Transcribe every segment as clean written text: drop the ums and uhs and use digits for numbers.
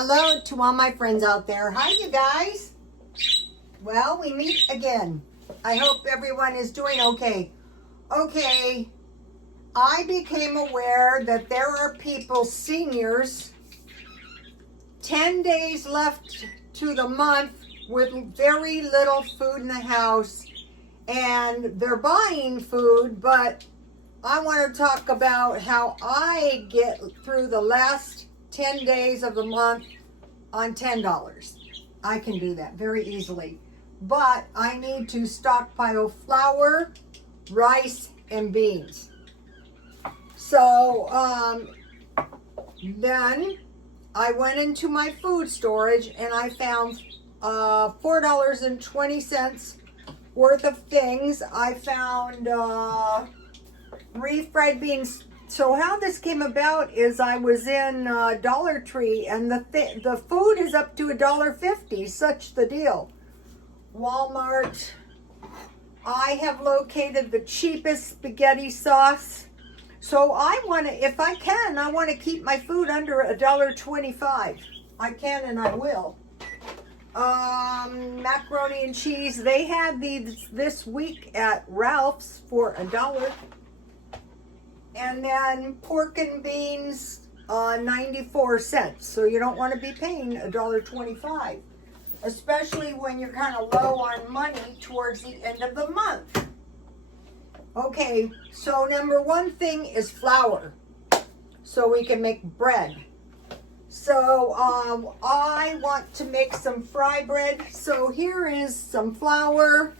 Hello to all my friends out there. Hi, you guys. Well, we meet again. I hope everyone is doing okay. Okay, I became aware that there are people, seniors, 10 days left to the month with very little food in the house, and they're buying food, but I want to talk about how I get through the last 10 days of the month on $10. I can do that very easily. But I need to stockpile flour, rice, and beans. So then I went into my food storage and I found $4.20 worth of things. I found refried beans. So how this came about is I was in Dollar Tree and the food is up to $1.50. Such the deal. Walmart. I have located the cheapest spaghetti sauce. So I want to, if I can, I want to keep my food under $1.25. I can and I will. Macaroni and cheese. They had these this week at Ralph's for $1. And then pork and beans, 94 cents. So you don't want to be paying $1.25, especially when you're kind of low on money towards the end of the month. Okay, so number one thing is flour, so we can make bread. So I want to make some fry bread. So here is some flour.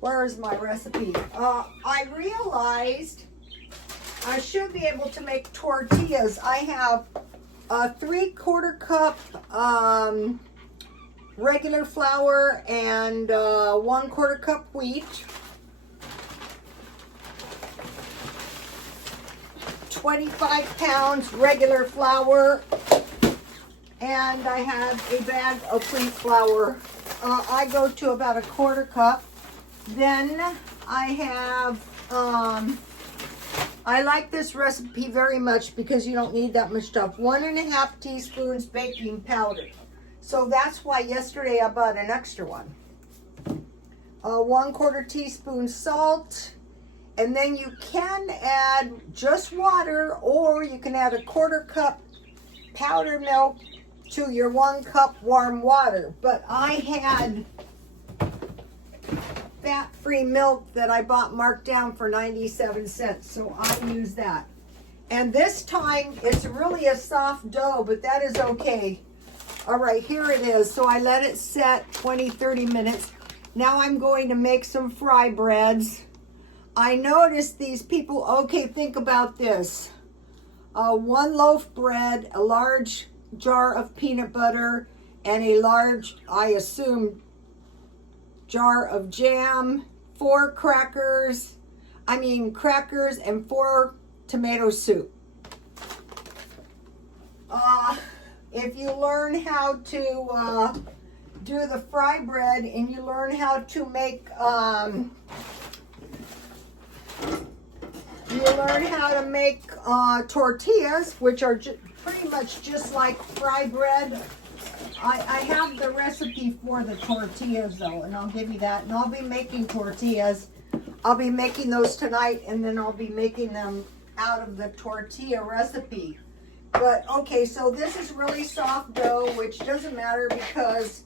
Where is my recipe? I realized I should be able to make tortillas. I have a 3/4 cup regular flour and 1/4 cup wheat. 25 pounds regular flour, and I have a bag of wheat flour. I go to about 1/4 cup. Then I have I like this recipe very much because you don't need that much stuff. 1.5 teaspoons baking powder. So that's why yesterday I bought an extra one. 1/4 teaspoon salt. And then you can add just water, or you can add 1/4 cup powdered milk to your 1 cup warm water. But I had fat-free milk that I bought marked down for 97 cents, so I'll use that. And this time it's really a soft dough, but that is okay. All right, here it is. So I let it set 20-30 minutes. Now I'm going to make some fry breads. I noticed these people, okay, think about this. 1 loaf bread, a large jar of peanut butter, and a large, I assume, jar of jam, 4 crackers and 4 tomato soup. If you learn how to do the fry bread and you learn how to make tortillas, which are pretty much just like fry bread. I have the recipe for the tortillas though, and I'll give you that. And I'll be making tortillas. I'll be making those tonight, and then I'll be making them out of the tortilla recipe. But okay, so this is really soft dough, which doesn't matter because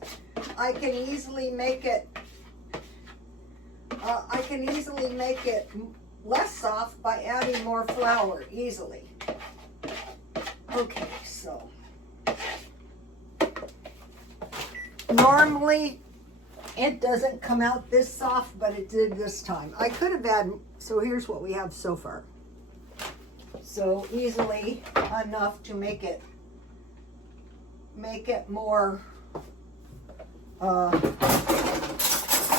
I can easily make it. Less soft by adding more flour easily. Okay, so normally it doesn't come out this soft, but it did this time. I could have added, so here's what we have so far. So easily enough to make it more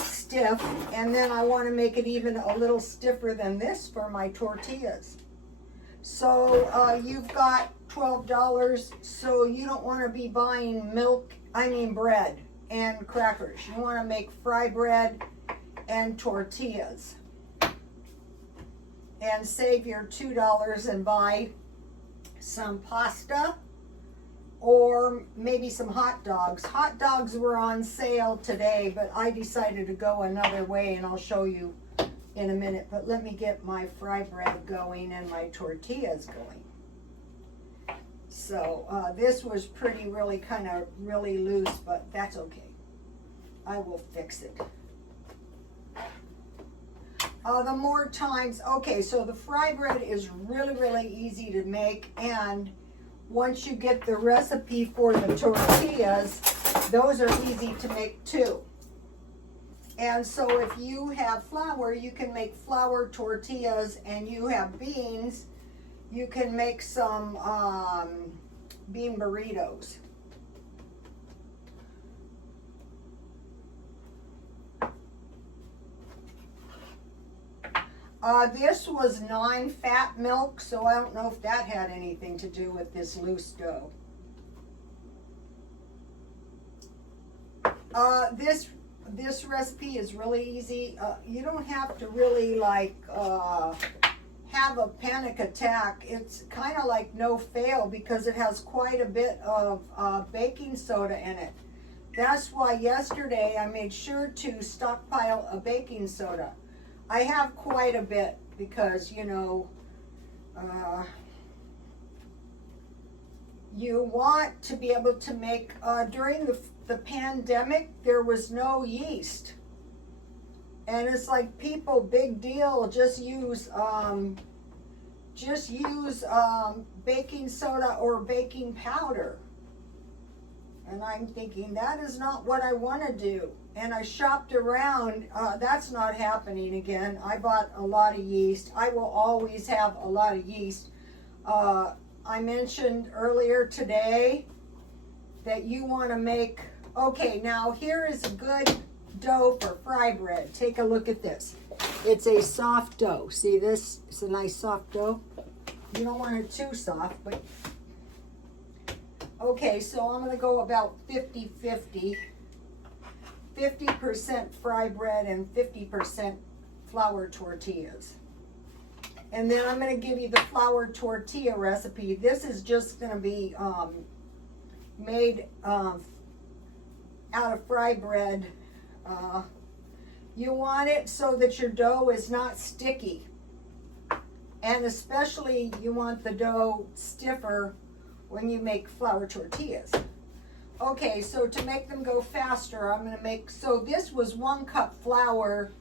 stiff, and then I want to make it even a little stiffer than this for my tortillas. So you've got $12, so you don't want to be buying bread and crackers. You want to make fry bread and tortillas and save your $2 and buy some pasta or maybe some hot dogs. Hot dogs were on sale today, but I decided to go another way, and I'll show you in a minute. But let me get my fry bread going and my tortillas going. So this was really loose, but that's okay. I will fix it. The more times, okay, so the fry bread is really easy to make, and once you get the recipe for the tortillas, those are easy to make too. And so if you have flour, you can make flour tortillas, and you have beans, you can make some bean burritos. This was non-fat milk, so I don't know if that had anything to do with this loose dough. This recipe is really easy. You don't have to really have a panic attack. It's kind of like no fail because it has quite a bit of baking soda in it. That's why yesterday I made sure to stockpile a baking soda. I have quite a bit because, you know, you want to be able to make, during the pandemic, there was no yeast. And it's like, people, big deal, just use baking soda or baking powder. And I'm thinking, that is not what I want to do. And I shopped around. That's not happening again. I bought a lot of yeast. I will always have a lot of yeast. I mentioned earlier today that you want to make, okay, now here is a good dough for fry bread. Take a look at this. It's a soft dough. See this? It's a nice soft dough. You don't want it too soft, but okay, so I'm going to go about 50-50. 50% fry bread and 50% flour tortillas. And then I'm going to give you the flour tortilla recipe. This is just going to be made out of fry bread. You want it so that your dough is not sticky. And especially you want the dough stiffer when you make flour tortillas. Okay, so to make them go faster, I'm going to make, so this was 1 cup flour.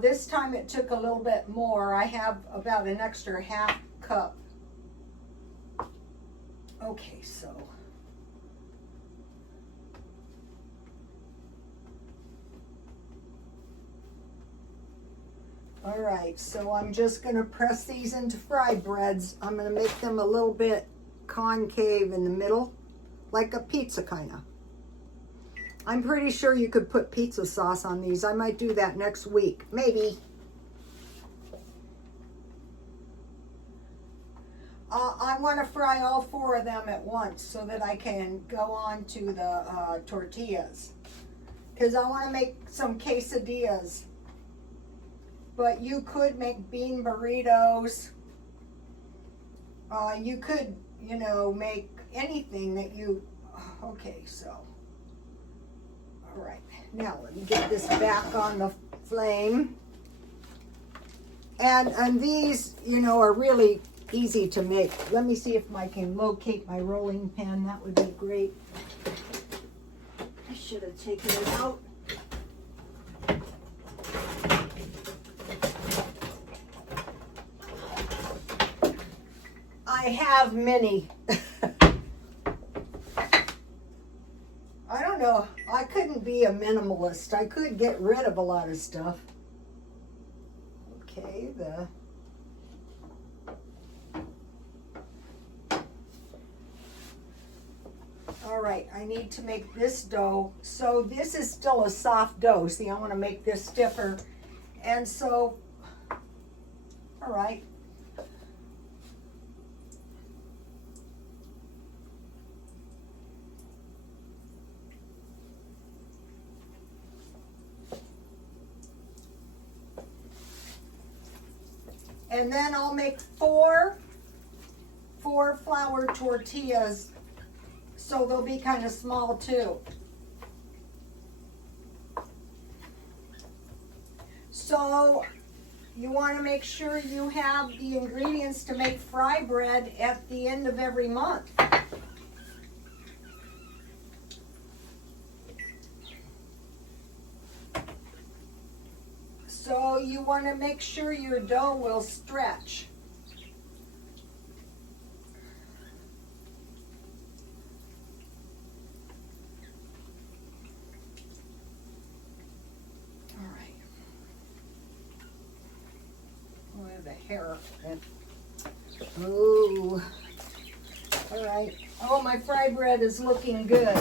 This time it took a little bit more. I have about an extra half cup. Okay, so. All right, so I'm just going to press these into fry breads. I'm going to make them a little bit concave in the middle, like a pizza kind of. I'm pretty sure you could put pizza sauce on these. I might do that next week, maybe. I want to fry all 4 of them at once so that I can go on to the tortillas. Because I want to make some quesadillas. But you could make bean burritos. You could, you know, make anything that you, okay, so. All right, now let me get this back on the flame. And these, you know, are really easy to make. Let me see if I can locate my rolling pin. That would be great. I should have taken it out. I have many. I don't know. I couldn't be a minimalist. I could get rid of a lot of stuff. Okay, all right, I need to make this dough. So this is still a soft dough. See, I want to make this stiffer. And so, all right. And then I'll make four flour tortillas So they'll be kind of small too. So you want to make sure you have the ingredients to make fry bread at the end of every month. So you want to make sure your dough will stretch. All right. Oh, the hair. Ooh. All right. Oh, my fry bread is looking good.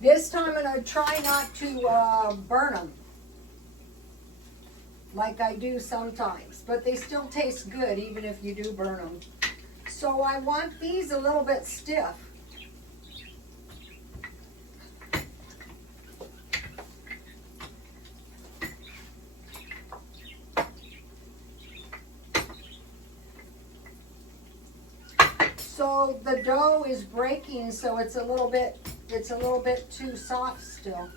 This time I'm going to try not to burn them like I do sometimes, but they still taste good even if you do burn them. So I want these a little bit stiff. So the dough is breaking, so it's a little bit too soft still.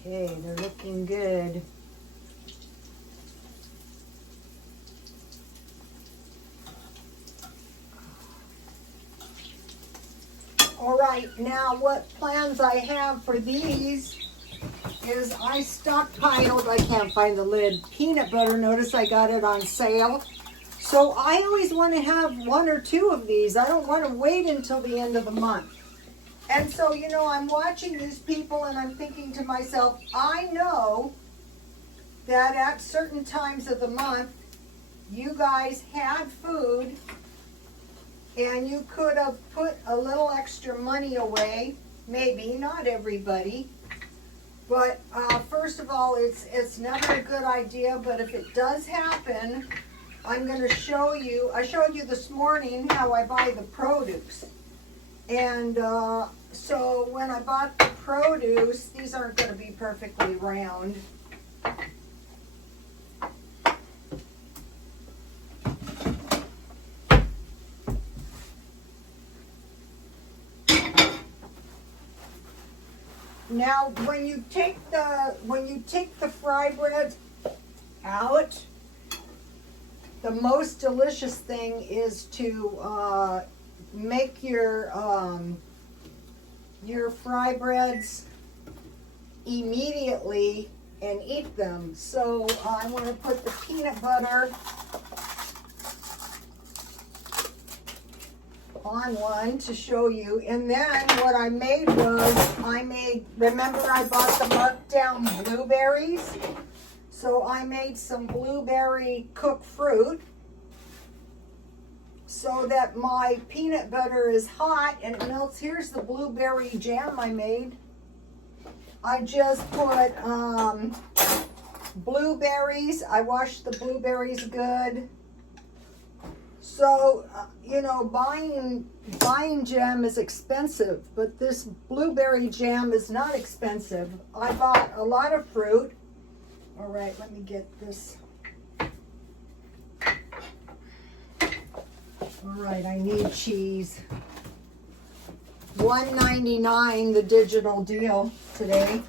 Okay, they're looking good. All right, now what plans I have for these is I stockpiled, I can't find the lid, peanut butter. Notice I got it on sale. So I always want to have 1 or 2 of these. I don't want to wait until the end of the month. And so, you know, I'm watching these people and I'm thinking to myself, I know that at certain times of the month, you guys had food and you could have put a little extra money away. Maybe, not everybody. But first of all, it's never a good idea, but if it does happen, I'm going to show you. I showed you this morning how I buy the produce. And so when I bought the produce, these aren't going to be perfectly round. Now, when you take the fry bread out, the most delicious thing is to make your fry breads immediately and eat them. So I want to put the peanut butter on one to show you. And then what I made was, remember I bought the marked down blueberries? So I made some blueberry cooked fruit so that my peanut butter is hot and it melts. Here's the blueberry jam I made. I just put blueberries. I washed the blueberries good. So, you know, buying jam is expensive, but this blueberry jam is not expensive. I bought a lot of fruit. All right, let me get this. All right, I need cheese. $1.99, the digital deal today.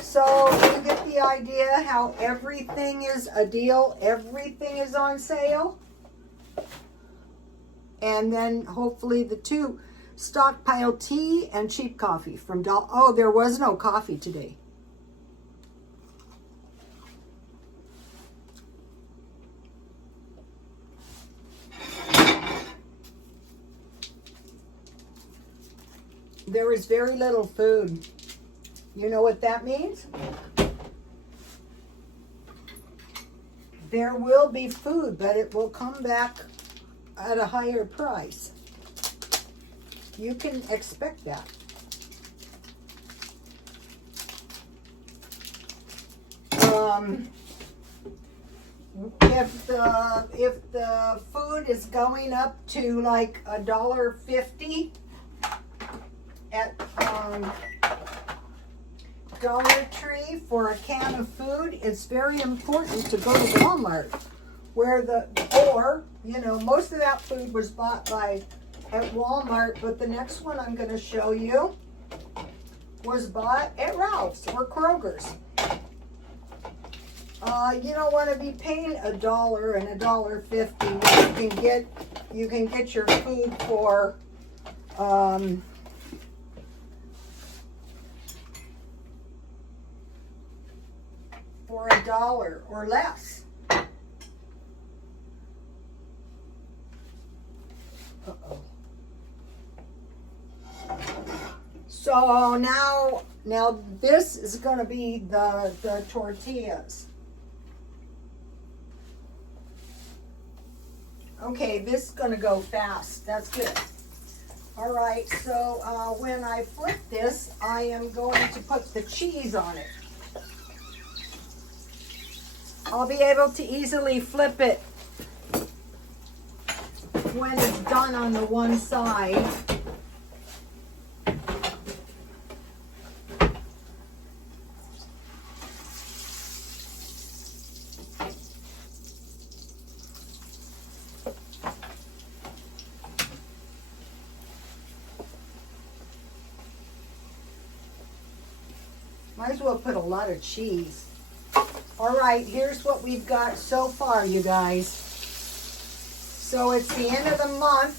So you get the idea how everything is a deal. Everything is on sale. And then hopefully the 2 stockpile tea and cheap coffee from Oh, there was no coffee today. There is very little food. You know what that means? There will be food, but it will come back at a higher price. You can expect that. If the food is going up to like $1.50 at Dollar Tree for a can of food, it's very important to go to Walmart, or most of that food was bought at Walmart, but the next one I'm going to show you was bought at Ralph's or Kroger's. You don't want to be paying $1 and $1.50. You can get your food for $1 or less. Uh-oh. So now this is going to be the tortillas. Okay, this is going to go fast. That's good. All right, so when I flip this, I am going to put the cheese on it. I'll be able to easily flip it when it's done on the one side. Might as well put a lot of cheese. All right, here's what we've got so far, you guys. So it's the end of the month.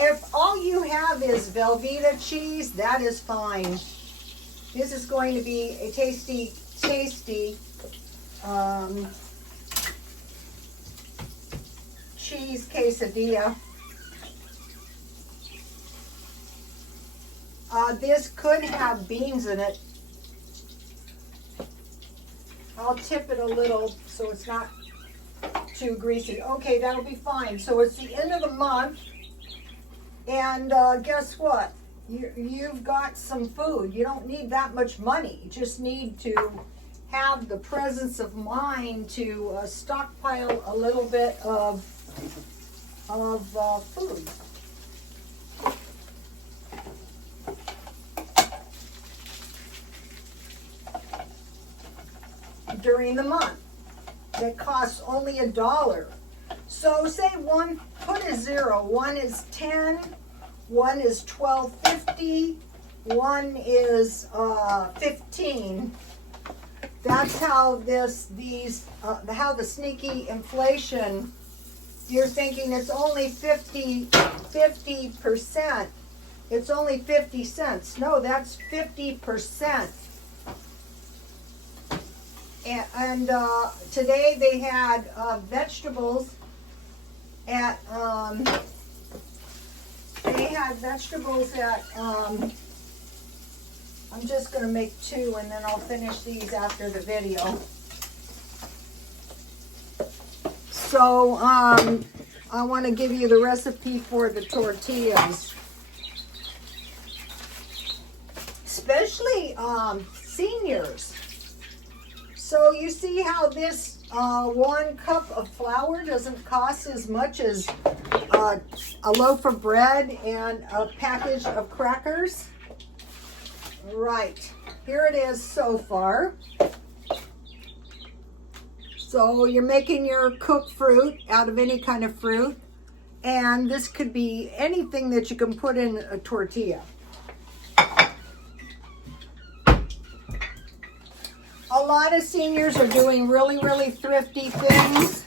If all you have is Velveeta cheese, that is fine. This is going to be a tasty cheese quesadilla. This could have beans in it. I'll tip it a little so it's not too greasy. Okay, that'll be fine. So it's the end of the month, and guess what? You've got some food. You don't need that much money. You just need to have the presence of mind to stockpile a little bit of food. During the month that costs only $1. So say one, put a zero. One is 10, one is $12.50, one is 15. That's how how the sneaky inflation. You're thinking it's only 50%. It's only 50 cents. No, that's 50%. And today they had vegetables at I'm just going to make 2 and then I'll finish these after the video. So I want to give you the recipe for the tortillas, especially seniors. So you see how this 1 cup of flour doesn't cost as much as a loaf of bread and a package of crackers? Right, here it is so far. So you're making your cooked fruit out of any kind of fruit, and this could be anything that you can put in a tortilla. A lot of seniors are doing really, really thrifty things.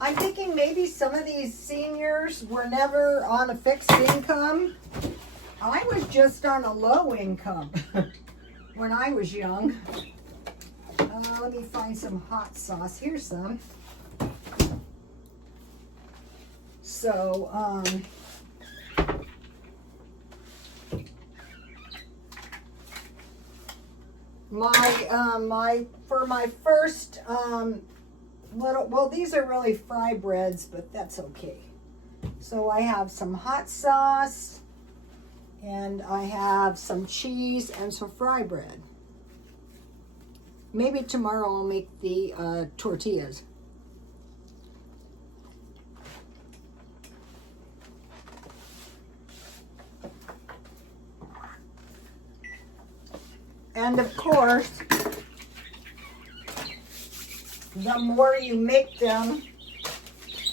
I'm thinking maybe some of these seniors were never on a fixed income. I was just on a low income when I was young. Let me find some hot sauce. Here's some. So, for my first these are really fry breads, but that's okay. So I have some hot sauce, And I have some cheese and some fry bread. Maybe tomorrow I'll make the tortillas. And of course, the more you make them,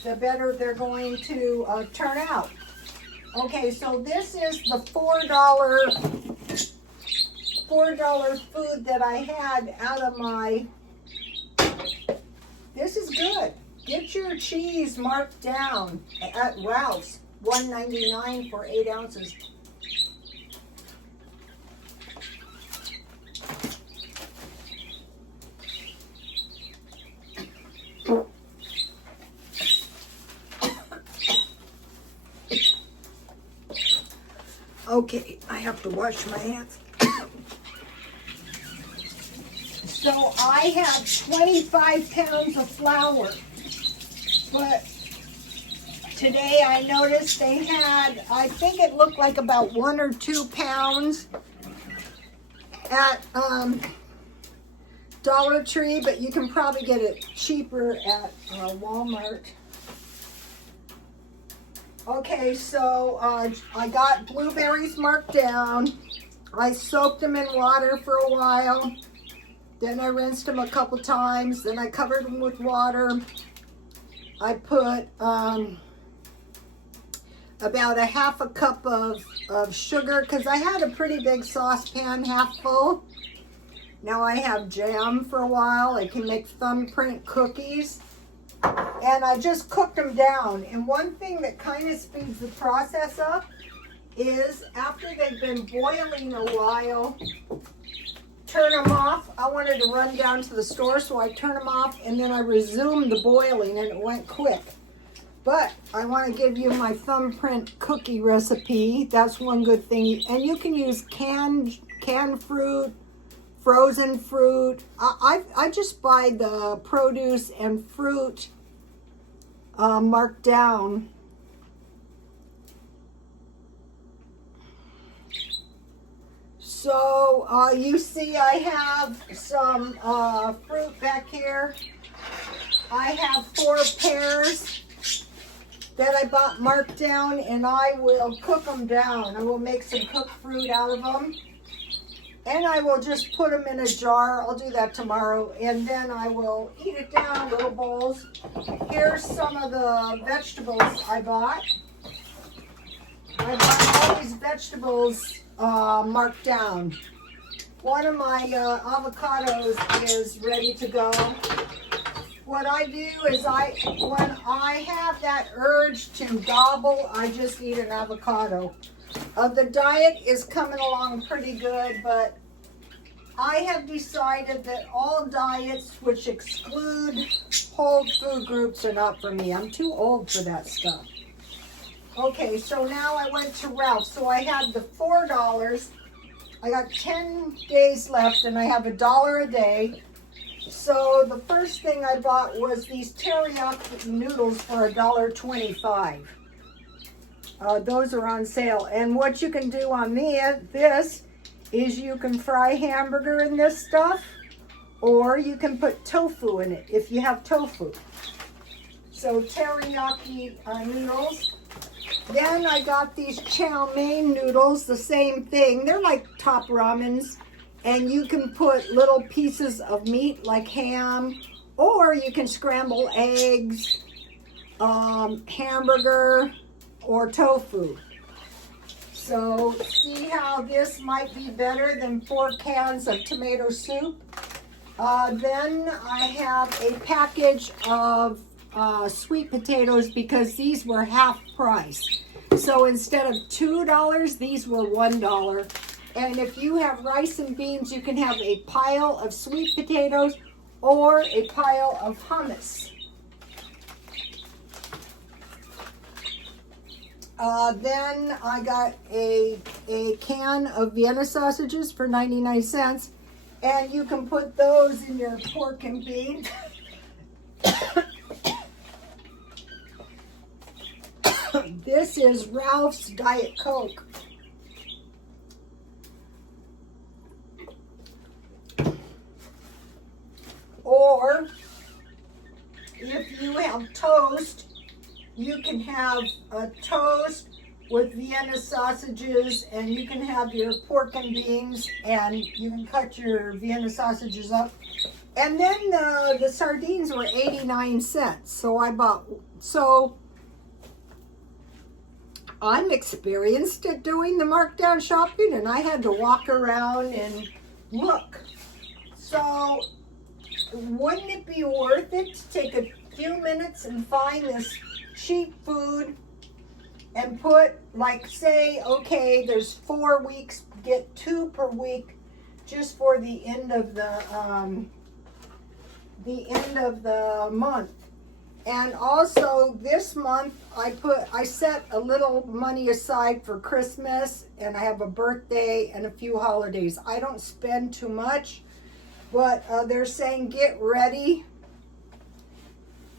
the better they're going to turn out. Okay, so this is the $4 food that I had out of my, this is good. Get your cheese marked down at Ralph's, $1.99 for 8 ounces. Okay, I have to wash my hands. So I have 25 pounds of flour, but today I noticed they had, I think it looked like about 1 or 2 pounds at Dollar Tree, but you can probably get it cheaper at Walmart. Okay, so I got blueberries marked down. I soaked them in water for a while. Then I rinsed them a couple times. Then I covered them with water. I put about a half a cup of sugar because I had a pretty big saucepan, half full. Now I have jam for a while. I can make thumbprint cookies. And I just cooked them down. And one thing that kind of speeds the process up is after they've been boiling a while, turn them off. I wanted to run down to the store, so I turn them off and then I resumed the boiling and it went quick. But I want to give you my thumbprint cookie recipe. That's one good thing. And you can use canned fruit, frozen fruit. I just buy the produce and fruit marked down. So you see I have some fruit back here. I have 4 pears that I bought marked down, and I will cook them down. I will make some cooked fruit out of them. And I will just put them in a jar. I'll do that tomorrow. And then I will eat it down, little bowls. Here's some of the vegetables I bought. I bought all these vegetables marked down. One of my avocados is ready to go. What I do is when I have that urge to gobble, I just eat an avocado. The diet is coming along pretty good, but I have decided that all diets which exclude whole food groups are not for me. I'm too old for that stuff. Okay, so now I went to Ralph's. So I had the $4. I got 10 days left, and I have $1 a day. So the first thing I bought was these teriyaki noodles for $1.25. Those are on sale. And what you can do on this is you can fry hamburger in this stuff, or you can put tofu in it if you have tofu. So teriyaki noodles. Then I got these chow mein noodles, the same thing. They're like top ramens, and you can put little pieces of meat like ham, or you can scramble eggs, hamburger, or tofu. So see how this might be better than 4 cans of tomato soup. Then I have a package of sweet potatoes because these were half price. So instead of $2, these were $1. And if you have rice and beans, you can have a pile of sweet potatoes or a pile of hummus. Then I got a can of Vienna sausages for 99 cents. And you can put those in your pork and beans. This is Ralph's Diet Coke. have toast. You can have a toast with Vienna sausages, and you can have your pork and beans, and you can cut your Vienna sausages up. And then the sardines were 89 cents. So I'm experienced at doing the markdown shopping, and I had to walk around and look. So wouldn't it be worth it to take a few minutes and find this cheap food and put, like, say, okay, there's 4 weeks, get 2 per week, just for the end of the month. And also this month I set a little money aside for Christmas, and I have a birthday and a few holidays. I don't spend too much, but they're saying get ready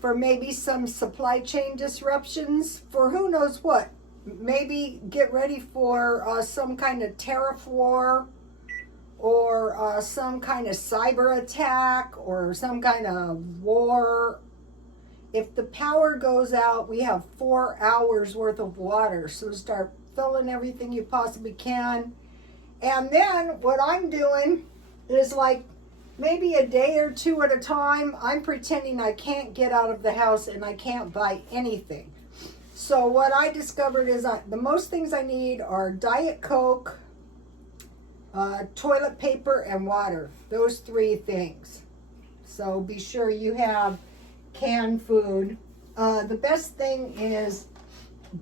for maybe some supply chain disruptions for who knows what. Maybe get ready for some kind of tariff war, or some kind of cyber attack, or some kind of war. If the power goes out, we have 4 hours worth of water. So start filling everything you possibly can. And then what I'm doing is, like, maybe a day or 2 at a time, I'm pretending I can't get out of the house and I can't buy anything. So what I discovered is the most things I need are Diet Coke, toilet paper, and water. Those 3 things. So be sure you have canned food. The best thing is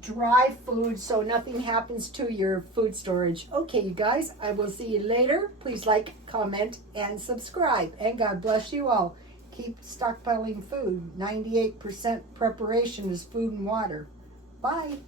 dry food, so nothing happens to your food storage. Okay, you guys, I will see you later. Please like, comment, and subscribe. And God bless you all. Keep stockpiling food. 98% preparation is food and water. Bye.